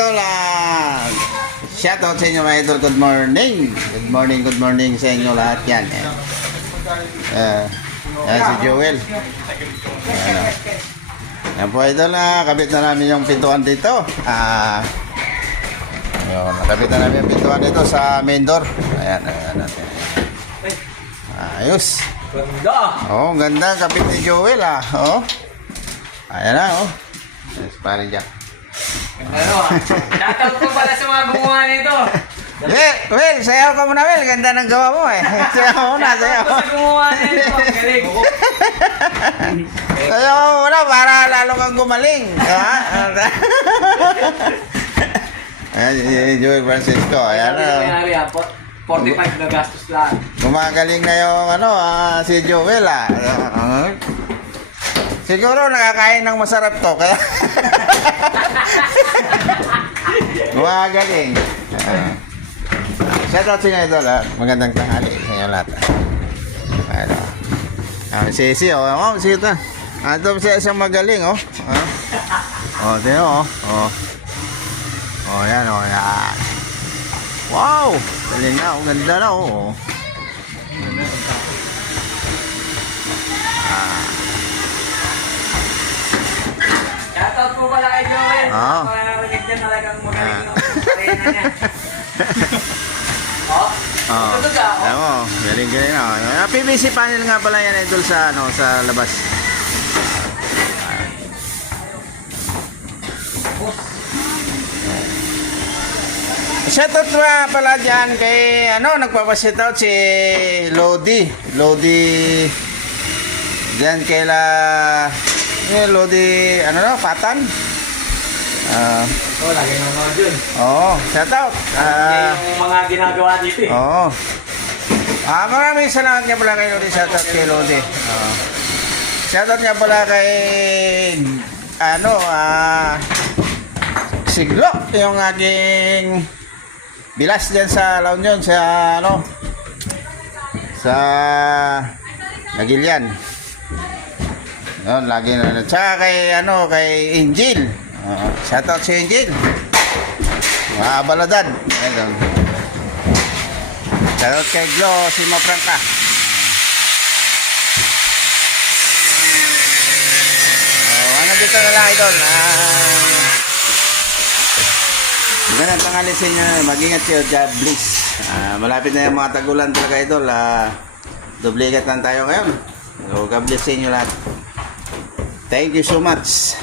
idol. Shoutout sa inyo mga idol. Good morning. Good morning sa inyo lahat yan. Yan si Joel. Yan po idol, kabit na namin yung pintuan dito. Nakabit na namin yung pintuan dito sa main door. Ayan natin. Ayos. Ganda. Oh, ganda kapit ni Joel Oh. Ayan na Yes, parin dyan. Shoutout ko pala sa mga gumawa nito. Well, sayaw ka muna, Well. Ganda ng gawa mo Sayaw mo muna, sayaw. Shoutout ko sa gumawa nito. Galing. Sayaw mo muna para lalo kang gumaling. Ayan, Joel Francisco. Ayan na. 45 na gastos lang. Gumagaling na yung si Joel Siguro nakakain ng masarap to kaya gumagaling. Shoutout sa inyo idol magandang tanghali sa inyo lahat. Si sige ito. Ito siya isang magaling tingnan yan yan. Wow, galing na ganda na Shoutout po pala kay Joel. Marinig niya talagang magaling yung karena niya. Alam mo, galing na. PVC panel nga pala yan idol sa labas. Shoutout nga pala dyan kay nagpapashoutout si Lodi dyan kay Lodi Patan. Lagi na mga dyan. Shoutout. Yung mga ginagawa dito Maraming salamat nga pala kay Lodi. Shoutout kay Lodi. Shoutout nga pala kay Siglo, yung aking bilas dyan sa La Union, sa Nagilian. Lagi na. Tsaka kay Angel. Shoutout si Angel. Mga baladad. Shoutout kay Glo, si Mafranca. Dito na lang idol. Magandang tanghali sa inyo. Mag-ingat kayo. God bless. Malapit na yung mga tagulan talaga idol. Dubligat lang tayo ngayon. So, God bless sa inyo lahat. Thank you so much.